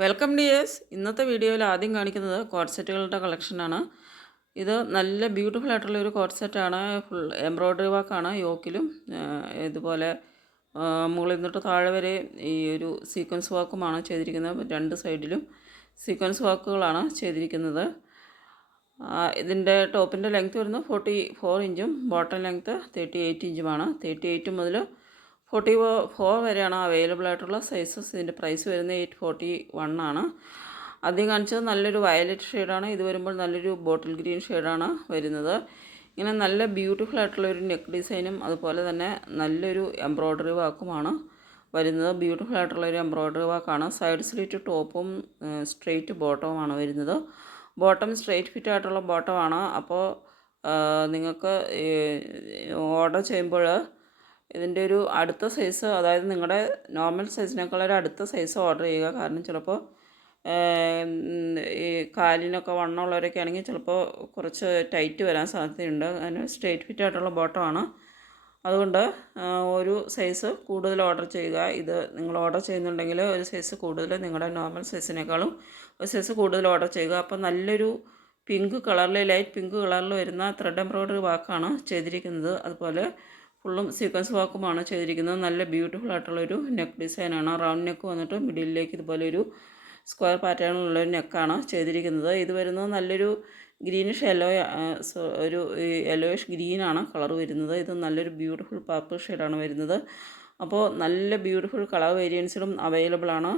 Welcome dears. ഇന്നത്തെ വീഡിയോയിൽ ആദ്യം കാണിക്കുന്നത് കോഡ് സെറ്റുകളുടെ കളക്ഷനാണ്. ഇത് നല്ല ബ്യൂട്ടിഫുൾ ആയിട്ടുള്ള ഒരു കോഡ് സെറ്റാണ്. ഫുൾ എംബ്രോയ്ഡറി വർക്കാണ് യോക്കിലും. ഇതുപോലെ മുകളിൽ നിന്നിട്ട് താഴെ വരെ ഈ ഒരു സീക്വൻസ് വർക്കുമാണ് ചെയ്തിരിക്കുന്നത്. രണ്ട് സൈഡിലും സീക്വൻസ് വർക്കുകളാണ് ചെയ്തിരിക്കുന്നത്. ഇതിൻ്റെ ടോപ്പിൻ്റെ ലെങ്ത്ത് വരുന്നത് 44 ഇഞ്ചും ബോട്ടം ലെങ്ത്ത് 38 ഇഞ്ചുമാണ്. 38 മുതൽ 44 വരെയാണ് അവൈലബിൾ ആയിട്ടുള്ള സൈസസ്. ഇതിൻ്റെ പ്രൈസ് വരുന്നത് 841 ആണ്. ആദ്യം കാണിച്ചത് നല്ലൊരു വയലറ്റ് ഷെയ്ഡാണ്. ഇത് വരുമ്പോൾ നല്ലൊരു ബോട്ടിൽ ഗ്രീൻ ഷെയ്ഡാണ് വരുന്നത്. ഇങ്ങനെ നല്ല ബ്യൂട്ടിഫുൾ ആയിട്ടുള്ളൊരു നെക്ക് ഡിസൈനും അതുപോലെ തന്നെ നല്ലൊരു എംബ്രോയ്ഡറി വർക്കുമാണ് വരുന്നത്. ബ്യൂട്ടിഫുൾ ആയിട്ടുള്ളൊരു എംബ്രോയ്ഡറി വർക്കാണ്. സൈഡ് സ്ലിറ്റ് ടോപ്പും സ്ട്രെയിറ്റ് ബോട്ടവുമാണ് വരുന്നത്. ബോട്ടം സ്ട്രെയിറ്റ് ഫിറ്റ് ആയിട്ടുള്ള ബോട്ടമാണ്. അപ്പോൾ നിങ്ങൾക്ക് ഓർഡർ ചെയ്യുമ്പോൾ ഇതിൻ്റെ ഒരു അടുത്ത സൈസ്, അതായത് നിങ്ങളുടെ നോർമൽ സൈസിനേക്കാൾ ഒരു അടുത്ത സൈസ് ഓർഡർ ചെയ്യുക. കാരണം ചിലപ്പോൾ ഈ കാലിനൊക്കെ വണ്ണമുള്ളവരൊക്കെ ആണെങ്കിൽ ചിലപ്പോൾ കുറച്ച് ടൈറ്റ് വരാൻ സാധ്യതയുണ്ട്. അതിന് സ്ട്രെയിറ്റ് ഫിറ്റ് ആയിട്ടുള്ള ബോട്ടമാണ്. അതുകൊണ്ട് ഒരു സൈസ് കൂടുതൽ ഓർഡർ ചെയ്യുക. ഇത് നിങ്ങൾ ഓർഡർ ചെയ്യുന്നുണ്ടെങ്കിൽ ഒരു സൈസ് കൂടുതൽ, നിങ്ങളുടെ നോർമൽ സൈസിനേക്കാളും ഒരു സൈസ് കൂടുതൽ ഓർഡർ ചെയ്യുക. അപ്പോൾ നല്ലൊരു പിങ്ക് കളറിൽ, ലൈറ്റ് പിങ്ക് കളറിൽ വരുന്ന ത്രെഡ് എംബ്രോയ്ഡറി വർക്കാണ് ചെയ്തിരിക്കുന്നത്. അതുപോലെ ഫുള്ളും സീക്വൻസ് വർക്കുമാണ് ചെയ്തിരിക്കുന്നത്. നല്ല ബ്യൂട്ടിഫുൾ ആയിട്ടുള്ളൊരു നെക്ക് ഡിസൈനാണ്. റൗണ്ട് നെക്ക് വന്നിട്ട് മിഡിലേക്ക് ഇതുപോലെ ഒരു സ്ക്വയർ പാറ്റേണിലുള്ളൊരു നെക്കാണ് ചെയ്തിരിക്കുന്നത്. ഇത് വരുന്നത് നല്ലൊരു ഗ്രീനിഷ് ഒരു യെല്ലോയിഷ് ഗ്രീനാണ് കളർ വരുന്നത്. ഇത് നല്ലൊരു ബ്യൂട്ടിഫുൾ പർപ്പിൾ ഷെയ്ഡാണ് വരുന്നത്. അപ്പോൾ നല്ല ബ്യൂട്ടിഫുൾ കളർ വേരിയൻസിലും അവൈലബിൾ ആണ്.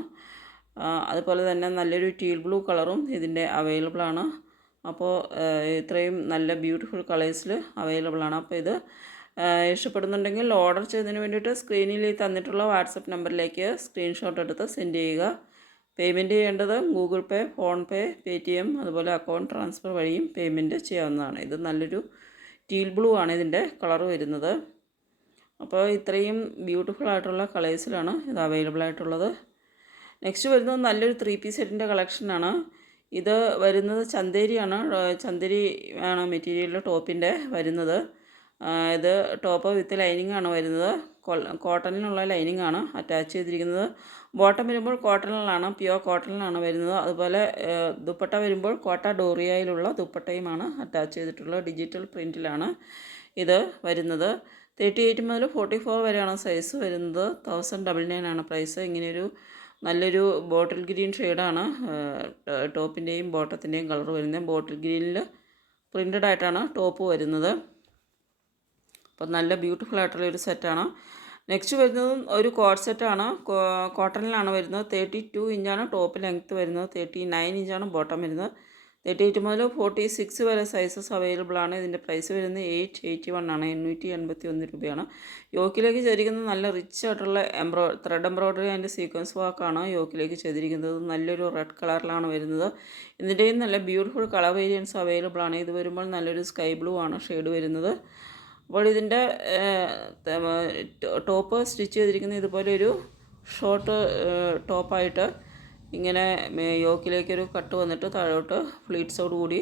അതുപോലെ തന്നെ നല്ലൊരു ടീൽ ബ്ലൂ കളറും ഇതിൻ്റെ അവൈലബിൾ ആണ്. അപ്പോൾ ഇത്രയും നല്ല ബ്യൂട്ടിഫുൾ കളേഴ്സിൽ അവൈലബിൾ ആണ്. അപ്പോൾ ഇത് ഇഷ്ടപ്പെടുന്നുണ്ടെങ്കിൽ ഓർഡർ ചെയ്തതിന് വേണ്ടിയിട്ട് സ്ക്രീനിൽ തന്നിട്ടുള്ള വാട്സപ്പ് നമ്പറിലേക്ക് സ്ക്രീൻഷോട്ട് എടുത്ത് സെൻഡ് ചെയ്യുക. പേയ്മെൻറ്റ് ചെയ്യേണ്ടത് ഗൂഗിൾ പേ, ഫോൺ പേ, പേടിഎം അതുപോലെ അക്കൗണ്ട് ട്രാൻസ്ഫർ വഴിയും പേയ്മെൻറ്റ് ചെയ്യാവുന്നതാണ്. ഇത് നല്ലൊരു ടീൽ ബ്ലൂ ആണ് ഇതിൻ്റെ കളർ വരുന്നത്. അപ്പോൾ ഇത്രയും ബ്യൂട്ടിഫുൾ ആയിട്ടുള്ള കളേഴ്സിലാണ് ഇത് അവൈലബിൾ ആയിട്ടുള്ളത്. നെക്സ്റ്റ് വരുന്നത് നല്ലൊരു 3 പീസ് സെറ്റിൻ്റെ കളക്ഷനാണ്. ഇത് വരുന്നത് ചന്തേരിയാണ്. ചന്തേരി ആണ് മെറ്റീരിയൽ ടോപ്പിൻ്റെ വരുന്നത്. ഇത് ടോപ്പ് വിത്ത് ലൈനിങ് ആണ് വരുന്നത്. കോട്ടണിലുള്ള ലൈനിങ് ആണ് അറ്റാച്ച് ചെയ്തിരിക്കുന്നത്. ബോട്ടം വരുമ്പോൾ കോട്ടണിലാണ്, പ്യുവർ കോട്ടണിലാണ് വരുന്നത്. അതുപോലെ ദുപ്പട്ട വരുമ്പോൾ കോട്ട ഡോറിയയിലുള്ള ദുപ്പട്ടയുമാണ് അറ്റാച്ച് ചെയ്തിട്ടുള്ളത്. ഡിജിറ്റൽ പ്രിൻറ്റിലാണ് ഇത് വരുന്നത്. 38 മുതൽ 44 വരെയാണ് സൈസ് വരുന്നത്. 1099 ആണ് പ്രൈസ്. ഇങ്ങനെയൊരു നല്ലൊരു ബോട്ടിൽ ഗ്രീൻ ഷെയ്ഡാണ് ടോപ്പിൻ്റെയും ബോട്ടത്തിൻ്റെയും കളർ വരുന്നത്. ബോട്ടിൽ ഗ്രീനിൽ പ്രിൻറ്റഡ് ആയിട്ടാണ് ടോപ്പ് വരുന്നത്. അപ്പോൾ നല്ല ബ്യൂട്ടിഫുൾ ആയിട്ടുള്ളൊരു സെറ്റാണ്. നെക്സ്റ്റ് വരുന്നത് ഒരു കോഡ് സെറ്റാണ്. കോട്ടണിലാണ് വരുന്നത്. 32 ഇഞ്ചാണ് ടോപ്പ് ലെങ്ത്ത് വരുന്നത്. 39 ഇഞ്ചാണ് ബോട്ടം വരുന്നത്. 38 മുതൽ 46 വരെ സൈസസ് അവൈലബിൾ ആണ്. ഇതിൻ്റെ പ്രൈസ് വരുന്നത് 881 ആണ്. 881 രൂപയാണ്. യോക്കിലേക്ക് ചെയ്തിരിക്കുന്നത് നല്ല റിച്ച് ആയിട്ടുള്ള ത്രെഡ് എംബ്രോയ്ഡറി ആൻഡ് സീക്വൻസ് വർക്കാണ് യോക്കിലേക്ക് ചെയ്തിരിക്കുന്നത്. നല്ലൊരു റെഡ് കളറിലാണ് വരുന്നത്. ഇതിൻ്റെയും നല്ല ബ്യൂട്ടിഫുൾ കളർ വേരിയൻസ് അവൈലബിൾ ആണ്. ഇത് വരുമ്പോൾ നല്ലൊരു സ്കൈ ബ്ലൂ ആണ് ഷെയ്ഡ് വരുന്നത്. അപ്പോൾ ഇതിൻ്റെ ടോപ്പ് സ്റ്റിച്ച് ചെയ്തിരിക്കുന്നത് ഇതുപോലെ ഒരു ഷോർട്ട് ടോപ്പായിട്ട് ഇങ്ങനെ യോക്കിലേക്കൊരു കട്ട് വന്നിട്ട് താഴോട്ട് ഫ്ലീറ്റ്സോട് കൂടി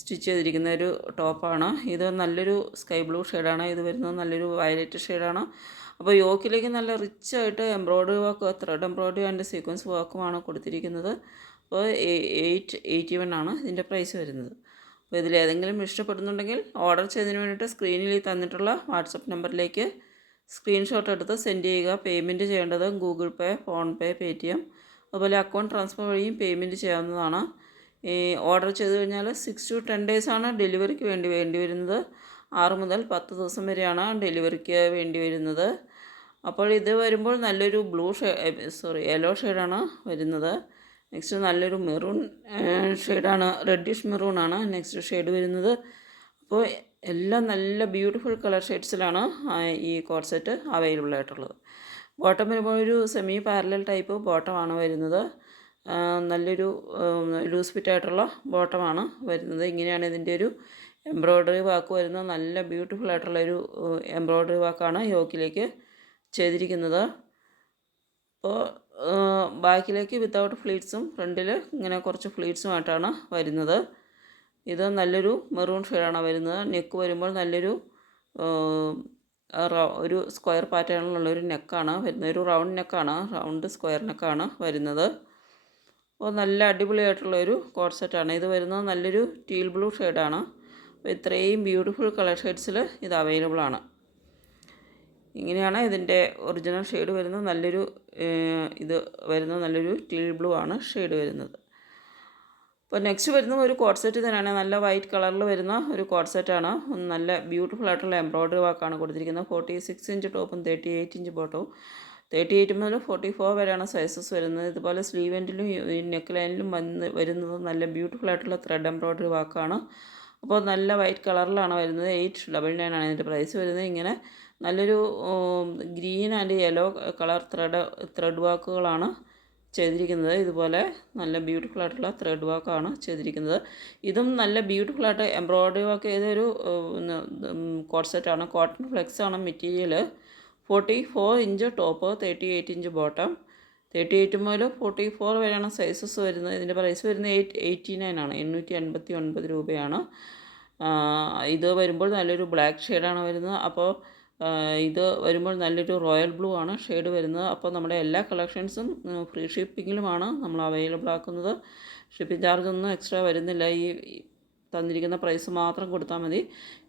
സ്റ്റിച്ച് ചെയ്തിരിക്കുന്ന ഒരു ടോപ്പാണ്. ഇത് നല്ലൊരു സ്കൈ ബ്ലൂ ഷെയ്ഡാണ്. ഇത് വരുന്നത് നല്ലൊരു വയലറ്റ് ഷെയ്ഡാണ്. അപ്പോൾ യോക്കിലേക്ക് നല്ല റിച്ചായിട്ട് embroidery work, thread embroidery and sequence വർക്കുമാണ് കൊടുത്തിരിക്കുന്നത്. അപ്പോൾ 881 ആണ് ഇതിൻ്റെ പ്രൈസ് വരുന്നത്. അപ്പോൾ ഇതിലേതെങ്കിലും ഇഷ്ടപ്പെടുന്നുണ്ടെങ്കിൽ ഓർഡർ ചെയ്തതിന് വേണ്ടിയിട്ട് സ്ക്രീനിൽ തന്നിട്ടുള്ള വാട്സപ്പ് നമ്പറിലേക്ക് സ്ക്രീൻഷോട്ട് എടുത്ത് സെൻഡ് ചെയ്യുക. പേയ്മെൻറ്റ് ചെയ്യേണ്ടത് ഗൂഗിൾ പേ, ഫോൺ പേ, പേടിഎം അതുപോലെ അക്കൗണ്ട് ട്രാൻസ്ഫർ വഴിയും പേയ്മെൻറ്റ് ചെയ്യാവുന്നതാണ്. ഈ ഓർഡർ ചെയ്ത് കഴിഞ്ഞാൽ 6 to 10 ഡേയ്സാണ് ഡെലിവറിക്ക് വേണ്ടി വരുന്നത്. 6 മുതൽ 10 ദിവസം വരെയാണ് ഡെലിവറിക്ക് വേണ്ടി വരുന്നത്. അപ്പോൾ ഇത് വരുമ്പോൾ നല്ലൊരു യെല്ലോ ഷെയ്ഡാണ് വരുന്നത്. നെക്സ്റ്റ് നല്ലൊരു മെറൂൺ ഷെയ്ഡാണ്, റെഡിഷ് മെറൂൺ ആണ് നെക്സ്റ്റ് ഷെയ്ഡ് വരുന്നത്. അപ്പോൾ എല്ലാം നല്ല ബ്യൂട്ടിഫുൾ കളർ ഷെയ്ഡ്സിലാണ് ഈ കോഡ് സെറ്റ് അവൈലബിൾ ആയിട്ടുള്ളത്. ബോട്ടം വരുമ്പോൾ ഒരു സെമി പാരലൽ ടൈപ്പ് ബോട്ടമാണ് വരുന്നത്. നല്ലൊരു ലൂസ് ഫിറ്റ് ആയിട്ടുള്ള ബോട്ടമാണ് വരുന്നത്. ഇങ്ങനെയാണ് ഇതിൻ്റെ ഒരു എംബ്രോയ്ഡറി വർക്ക് വരുന്നത്. നല്ല ബ്യൂട്ടിഫുൾ ആയിട്ടുള്ളൊരു എംബ്രോയ്ഡറി വർക്കാണ് യോക്കിലേക്ക് ചെയ്തിരിക്കുന്നത്. അപ്പോൾ ബാക്കിലേക്ക് വിത്തൗട്ട് ഫ്ലീറ്റ്സും ഫ്രണ്ടിൽ ഇങ്ങനെ കുറച്ച് ഫ്ലീറ്റ്സുമായിട്ടാണ് വരുന്നത്. ഇത് നല്ലൊരു മെറൂൺ ഷെയ്ഡാണ് വരുന്നത്. നെക്ക് വരുമ്പോൾ നല്ലൊരു ഒരു സ്ക്വയർ പാറ്റേണിലുള്ളൊരു നെക്കാണ് വരുന്നത്. ഒരു റൗണ്ട് നെക്കാണ്, റൗണ്ട് സ്ക്വയർ നെക്കാണ് വരുന്നത്. അപ്പോൾ നല്ല അടിപൊളിയായിട്ടുള്ളൊരു കോഡ് സെറ്റാണ്. ഇത് വരുന്നത് നല്ലൊരു ടീൽ ബ്ലൂ ഷെയ്ഡാണ്. അപ്പോൾ ഇത്രയും ബ്യൂട്ടിഫുൾ കളർ ഷെയ്ഡ്സിൽ ഇത് അവൈലബിൾ ആണ്. ഇങ്ങനെയാണ് ഇതിൻ്റെ ഒറിജിനൽ ഷെയ്ഡ് വരുന്നത്. ഇത് വരുന്നത് നല്ലൊരു ടീൽ ബ്ലൂ ആണ് ഷെയ്ഡ് വരുന്നത്. അപ്പോൾ നെക്സ്റ്റ് വരുന്നത് ഒരു കോഡ് സെറ്റ് തന്നെയാണ്. നല്ല വൈറ്റ് കളറിൽ വരുന്ന ഒരു കോഡ് സെറ്റാണ്. നല്ല ബ്യൂട്ടിഫുൾ ആയിട്ടുള്ള എംബ്രോയ്ഡറി വർക്കാണ് കൊടുത്തിരിക്കുന്നത്. 46 ഇഞ്ച് ടോപ്പും 38 ഇഞ്ച് ബോട്ടവും. 38 മുതൽ 44 വരെയാണ് സൈസസ് വരുന്നത്. ഇതുപോലെ സ്ലീവ് എൻഡിലും നെക്ക് ലൈനിലും വരുന്നത് നല്ല ബ്യൂട്ടിഫുൾ ആയിട്ടുള്ള ത്രെഡ് എംബ്രോയ്ഡറി വർക്കാണ്. അപ്പോൾ നല്ല വൈറ്റ് കളറിലാണ് വരുന്നത്. 899 ആണ് ഇതിൻ്റെ പ്രൈസ് വരുന്നത്. ഇങ്ങനെ നല്ലൊരു green and yellow colour thread വർക്കുകളാണ് ചെയ്തിരിക്കുന്നത്. ഇതുപോലെ നല്ല ബ്യൂട്ടിഫുൾ ആയിട്ടുള്ള ത്രെഡ് വർക്കാണ് ചെയ്തിരിക്കുന്നത്. ഇതും നല്ല ബ്യൂട്ടിഫുൾ ആയിട്ട് എംബ്രോയ്ഡറി വർക്ക് ചെയ്തൊരു കോഡ് സെറ്റാണ്. കോട്ടൺ ഫ്ലെക്സ് ആണ് material. 44 inch top, 38 inch bottom. 38 മുതൽ 44 വരെയാണ് സൈസസ് വരുന്നത്. ഇതിൻ്റെ പ്രൈസ് വരുന്നത് 889 ആണ്. 889 രൂപയാണ്. ഇത് വരുമ്പോൾ നല്ലൊരു ബ്ലാക്ക് ഷെയ്ഡാണ് വരുന്നത്. അപ്പോൾ ഇത് വരുമ്പോൾ നല്ലൊരു റോയൽ ബ്ലൂ ആണ് ഷെയ്ഡ് വരുന്നത്. അപ്പോൾ നമ്മുടെ എല്ലാ കളക്ഷൻസും ഫ്രീ ഷിപ്പിങ്ങിലുമാണ് നമ്മൾ അവൈലബിൾ ആക്കുന്നത്. ഷിപ്പിംഗ് ചാർജ് ഒന്നും എക്സ്ട്രാ വരുന്നില്ല. ഈ തന്നിരിക്കുന്ന പ്രൈസ് മാത്രം കൊടുത്താൽ മതി.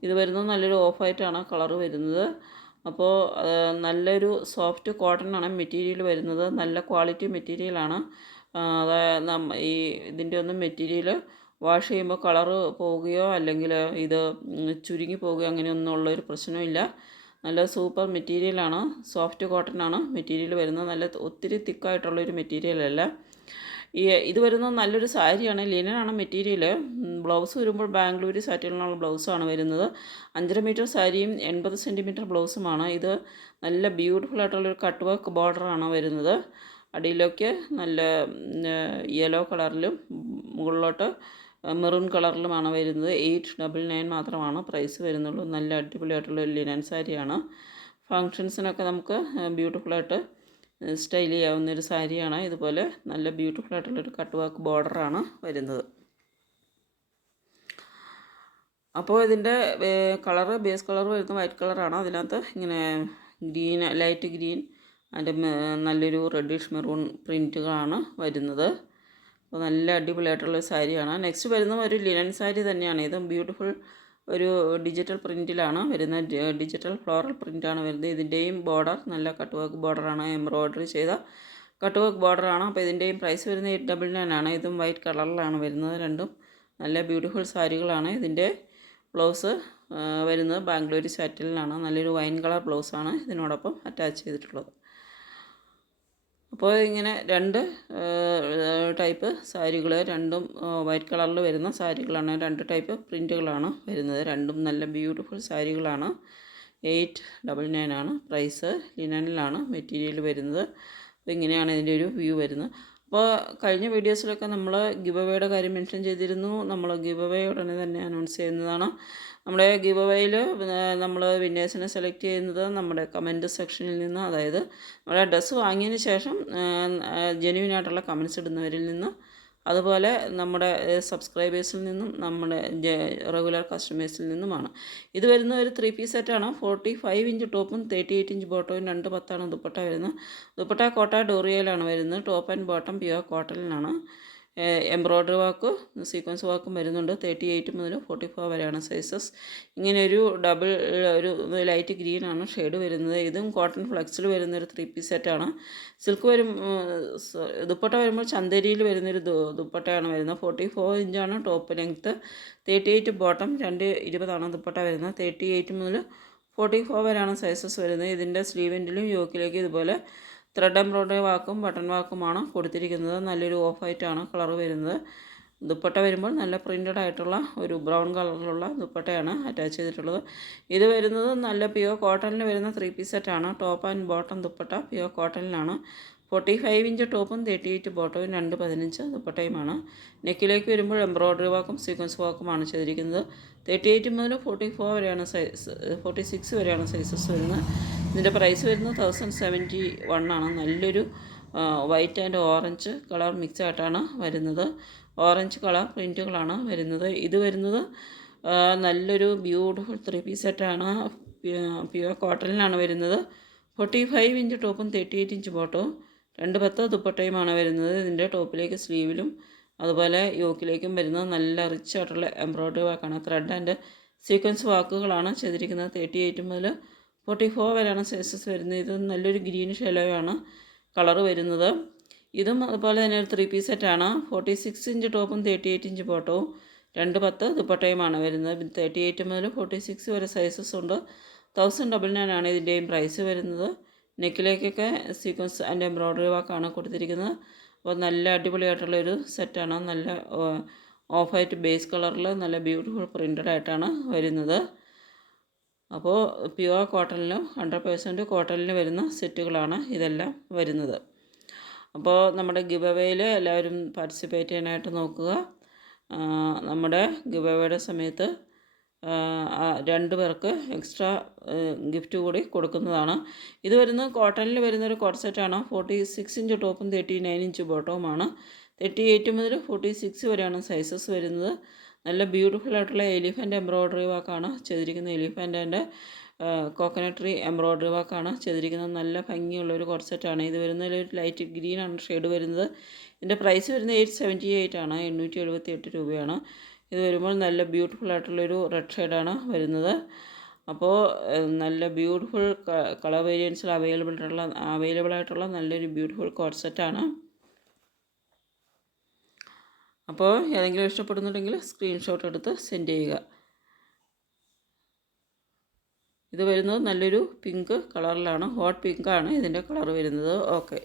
ഇത് വരുന്നത് നല്ലൊരു ഓഫ് വൈറ്റാണ് കളർ വരുന്നത്. അപ്പോൾ നല്ലൊരു സോഫ്റ്റ് കോട്ടൺ ആണ് മെറ്റീരിയൽ വരുന്നത്. നല്ല ക്വാളിറ്റി മെറ്റീരിയലാണ്. അതായത് ഇതിൻ്റെ ഒന്നും മെറ്റീരിയൽ വാഷ് ചെയ്യുമ്പോൾ കളറ് പോവുകയോ അല്ലെങ്കിൽ ഇത് ചുരുങ്ങി പോവുകയോ അങ്ങനെയൊന്നും ഉള്ളൊരു പ്രശ്നമില്ല. നല്ല സൂപ്പർ മെറ്റീരിയലാണ്. സോഫ്റ്റ് കോട്ടൺ ആണ് മെറ്റീരിയൽ വരുന്നത്. നല്ല ഒത്തിരി തിക്കായിട്ടുള്ളൊരു മെറ്റീരിയലല്ല. ഇത് വരുന്നത് നല്ലൊരു സാരിയാണ്. ലിനനാണ് മെറ്റീരിയൽ. ബ്ലൗസ് വരുമ്പോൾ ബാംഗ്ലൂരി സാറ്റിനുള്ള ബ്ലൗസാണ് വരുന്നത്. 5.5 മീറ്റർ സാരിയും 80 സെൻറ്റിമീറ്റർ ബ്ലൗസുമാണ്. ഇത് നല്ല ബ്യൂട്ടിഫുൾ ആയിട്ടുള്ളൊരു കട്ട് വർക്ക് ബോർഡറാണ് വരുന്നത്. അടിയിലൊക്കെ നല്ല യെല്ലോ കളറിലും മുകളിലോട്ട് മെറൂൺ കളറിലുമാണ് വരുന്നത്. 899 മാത്രമാണ് പ്രൈസ് വരുന്നുള്ളൂ. നല്ല അടിപൊളിയായിട്ടുള്ള ലിനൻ സാരിയാണ്. ഫങ്ഷൻസിനൊക്കെ നമുക്ക് ബ്യൂട്ടിഫുള്ളായിട്ട് സ്റ്റൈൽ ചെയ്യാവുന്നൊരു സാരിയാണ്. ഇതുപോലെ നല്ല ബ്യൂട്ടിഫുൾ ആയിട്ടുള്ളൊരു കട്ട് വർക്ക് ബോർഡറാണ് വരുന്നത്. അപ്പോൾ ഇതിൻ്റെ ബേസ് കളർ വരുന്നത് വൈറ്റ് കളറാണ്. അതിനകത്ത് ഇങ്ങനെ ലൈറ്റ് ഗ്രീൻ അതിൻ്റെ നല്ലൊരു റെഡിഷ് മെറൂൺ പ്രിൻറ്റുകളാണ് വരുന്നത്. അപ്പോൾ നല്ല അടിപൊളിയായിട്ടുള്ള സാരിയാണ്. നെക്സ്റ്റ് വരുന്നത് ഒരു ലിനൻ സാരി തന്നെയാണ്. ഇതും ബ്യൂട്ടിഫുൾ ഒരു ഡിജിറ്റൽ പ്രിൻറ്റിലാണ് വരുന്നത്. ഡിജിറ്റൽ ഫ്ലോറൽ പ്രിൻ്റാണ് വരുന്നത്. ഇതിൻ്റെയും ബോർഡർ നല്ല കട്ട് വർക്ക് ബോർഡറാണ്. എംബ്രോയ്ഡറി ചെയ്ത കട്ട് വർക്ക് ബോർഡറാണ്. അപ്പോൾ ഇതിൻ്റെയും പ്രൈസ് വരുന്നത് 899 ആണ്. ഇതും വൈറ്റ് കളറിലാണ് വരുന്നത്. രണ്ടും നല്ല ബ്യൂട്ടിഫുൾ സാരികളാണ്. ഇതിൻ്റെ ബ്ലൗസ് വരുന്നത് ബാംഗ്ലൂരി സാറ്റിലാണ്. നല്ലൊരു വൈൻ കളർ ബ്ലൗസാണ് ഇതിനോടൊപ്പം അറ്റാച്ച് ചെയ്തിട്ടുള്ളത്. അപ്പോൾ ഇങ്ങനെ രണ്ട് ടൈപ്പ് സാരികൾ, രണ്ടും വൈറ്റ് കളറിൽ വരുന്ന സാരികളാണ്. രണ്ട് ടൈപ്പ് പ്രിൻറ്റുകളാണ് വരുന്നത്. രണ്ടും നല്ല ബ്യൂട്ടിഫുൾ സാരികളാണ്. 899 ആണ് പ്രൈസ്. ലിനനിലാണ് മെറ്റീരിയൽ വരുന്നത്. അപ്പോൾ ഇങ്ങനെയാണ് ഇതിൻ്റെ ഒരു വ്യൂ വരുന്നത്. അപ്പോൾ കഴിഞ്ഞ വീഡിയോസിലൊക്കെ നമ്മൾ ഗിവ് അവേയുടെ കാര്യം മെൻഷൻ ചെയ്തിരുന്നു. നമ്മൾ ഗിവ് അവേ ഉടനെ തന്നെ അനൗൺസ് ചെയ്യുന്നതാണ്. നമ്മുടെ ഗിവ് അവേയിൽ നമ്മൾ വിന്നേഴ്സിനെ സെലക്ട് ചെയ്യുന്നത് നമ്മുടെ കമൻറ്റ് സെക്ഷനിൽ നിന്ന്, അതായത് നമ്മുടെ ഡ്രസ്സ് വാങ്ങിയതിന് ശേഷം ജെന്യുവൻ ആയിട്ടുള്ള കമൻറ്റ്സ് ഇടുന്നവരിൽ നിന്ന്, അതുപോലെ നമ്മുടെ സബ്സ്ക്രൈബേഴ്സിൽ നിന്നും നമ്മുടെ റെഗുലർ കസ്റ്റമേഴ്സിൽ നിന്നുമാണ്. ഇത് വരുന്ന ഒരു 3 പീസ് സെറ്റാണ്. 45 ഇഞ്ച് ടോപ്പും 38 ഇഞ്ച് ബോട്ടവും 210 ദുപ്പട്ട വരുന്നത്. ദുപ്പട്ട കോട്ട ഡോറിയയിലാണ് വരുന്നത്. ടോപ്പ് ആൻഡ് ബോട്ടം പ്യുവർ കോട്ടണിലാണ്. എംബ്രോയ്ഡറി വർക്ക് സീക്വൻസ് വർക്കും വരുന്നുണ്ട്. 38 മുതൽ 44 വരെയാണ് സൈസസ്. ഇങ്ങനെ ഒരു ലൈറ്റ് ഗ്രീനാണ് ഷെയ്ഡ് വരുന്നത്. ഇതും കോട്ടൺ ഫ്ലെക്സിൽ വരുന്നൊരു 3 പീസ് സെറ്റാണ്. ദുപ്പട്ട വരുമ്പോൾ ചന്തേരിയിൽ വരുന്നൊരു ദുപ്പട്ടയാണ് വരുന്നത്. 44 ഇഞ്ചാണ് ടോപ്പ് ലെങ്ത്ത്. 38 ബോട്ടം 220 ദുപ്പട്ട വരുന്നത്. 38 മുതൽ 44 വരെയാണ് സൈസസ് വരുന്നത്. ഇതിൻ്റെ സ്ലീവെൻറ്റിലും യോക്കിലേക്ക് ഇതുപോലെ ത്രെഡ് എംബ്രോയ്ഡറി വാക്കും ബട്ടൺ വാക്കുമാണ് കൊടുത്തിരിക്കുന്നത്. നല്ലൊരു ഓഫ് വൈറ്റാണ് കളർ വരുന്നത്. ദുപ്പട്ട വരുമ്പോൾ നല്ല പ്രിൻ്റഡ് ആയിട്ടുള്ള ഒരു ബ്രൗൺ കളറിലുള്ള ദുപ്പട്ടയാണ് അറ്റാച്ച് ചെയ്തിട്ടുള്ളത്. ഇത് വരുന്നത് നല്ല പ്യുവർ കോട്ടണിൽ വരുന്ന 3 പീസ് സെറ്റാണ്. Top and bottom dupatta pure കോട്ടണിലാണ്. 45 ഇഞ്ച് ടോപ്പും 38 ബോട്ടവും 215 ദുപ്പട്ടയുമാണ്. നെക്കിലേക്ക് വരുമ്പോൾ എംബ്രോയ്ഡറി വർക്കും സീക്വൻസ് വർക്കുമാണ് ചെയ്തിരിക്കുന്നത്. 38 മുതൽ 44 വരെയാണ് 46 വരെയാണ് സൈസസ് വരുന്നത്. ഇതിൻ്റെ പ്രൈസ് വരുന്നത് 1071 ആണ്. നല്ലൊരു white and orange colour mix ആയിട്ടാണ് വരുന്നത്. ഓറഞ്ച് കളർ പ്രിൻറ്റുകളാണ് വരുന്നത്. ഇത് വരുന്നത് നല്ലൊരു ബ്യൂട്ടിഫുൾ 3 പീസ് സെറ്റാണ്. പ്യുവർ കോട്ടണിലാണ് വരുന്നത്. 45 ഇഞ്ച് ടോപ്പും 38 ഇഞ്ച് ബോട്ടവും 2 ദുപ്പട്ടയുമാണ് വരുന്നത്. ഇതിൻ്റെ ടോപ്പിലേക്ക് സ്ലീവിലും അതുപോലെ യോക്കിലേക്കും വരുന്നത് നല്ല റിച്ച് ആയിട്ടുള്ള എംബ്രോയ്ഡറി വർക്കാണ്. ത്രെഡ് ആൻഡ് സീക്വൻസ് വർക്കുകളാണ് ചെയ്തിരിക്കുന്നത്. 38 മുതൽ 44 വരെയാണ് സൈസസ് വരുന്നത്. ഇത് നല്ലൊരു ഗ്രീനിഷ് യെല്ലോയാണ് കളറ് വരുന്നത്. ഇതും അതുപോലെ തന്നെ ഒരു 3 പീസ് സെറ്റാണ്. 46 ഇഞ്ച് ടോപ്പും 38 ഇഞ്ച് ബോട്ടവും 2 ദുപ്പട്ടയുമാണ് വരുന്നത്. 38 മുതൽ 46 വരെ സൈസസ് ഉണ്ട്. 1099 ആണ് ഇതിൻ്റെയും പ്രൈസ് വരുന്നത്. നെക്കിലേക്കൊക്കെ സീക്വൻസ് ആൻഡ് എംബ്രോയ്ഡറി വർക്കാണ് കൊടുത്തിരിക്കുന്നത്. അപ്പോൾ നല്ല അടിപൊളിയായിട്ടുള്ളൊരു സെറ്റാണ്. നല്ല ഓഫ് വൈറ്റ് ബേസ് കളറിൽ നല്ല ബ്യൂട്ടിഫുൾ പ്രിൻ്റഡ് ആയിട്ടാണ് വരുന്നത്. അപ്പോൾ പ്യുവർ കോട്ടണിലും 100% കോട്ടണിൽ വരുന്ന സെറ്റുകളാണ് ഇതെല്ലാം വരുന്നത്. അപ്പോൾ നമ്മുടെ ഗിവ് അവേയിൽ എല്ലാവരും പാർട്ടിസിപ്പേറ്റ് ചെയ്യാനായിട്ട് നോക്കുക. നമ്മുടെ ഗിവ് അവേയുടെ സമയത്ത് 2 പേർക്ക് എക്സ്ട്രാ ഗിഫ്റ്റ് കൂടി കൊടുക്കുന്നതാണ്. ഇത് വരുന്നത് കോട്ടണിൽ വരുന്നൊരു കോട്ട് സെറ്റാണ്. 46 ഇഞ്ച് ടോപ്പും 39 ഇഞ്ച് ബോട്ടവുമാണ്. 38 മുതൽ 46 വരെയാണ് സൈസസ് വരുന്നത്. നല്ല ബ്യൂട്ടിഫുൾ ആയിട്ടുള്ള എലിഫൻ്റ് എംബ്രോയ്ഡറി വർക്കാണ് ചെയ്തിരിക്കുന്നത്. Elephant and coconut tree embroidery വർക്കാണ് ചെയ്തിരിക്കുന്നത്. നല്ല ഭംഗിയുള്ളൊരു കോട്ട് സെറ്റാണ്. ഇത് വരുന്നതിൽ ഒരു ലൈറ്റ് ഗ്രീനാണ് ഷെയ്ഡ് വരുന്നത്. ഇതിൻ്റെ പ്രൈസ് വരുന്നത് 878 ആണ്. 878 രൂപയാണ്. ഇത് വരുമ്പോൾ നല്ല ബ്യൂട്ടിഫുൾ ആയിട്ടുള്ളൊരു റെഡ് ഷെയ്ഡാണ് വരുന്നത്. അപ്പോൾ നല്ല ബ്യൂട്ടിഫുൾ കളർ വേരിയൻസിൽ അവൈലബിൾ ആയിട്ടുള്ള നല്ലൊരു ബ്യൂട്ടിഫുൾ കോട്ട് സെറ്റാണ്. അപ്പോൾ ഏതെങ്കിലും ഇഷ്ടപ്പെടുന്നുണ്ടെങ്കിൽ സ്ക്രീൻഷോട്ട് എടുത്ത് സെൻഡ് ചെയ്യുക. ഇത് വരുന്നത് നല്ലൊരു പിങ്ക് കളറിലാണ്. ഹോട്ട് പിങ്കാണ് ഇതിൻ്റെ കളർ വരുന്നത്. ഓക്കെ.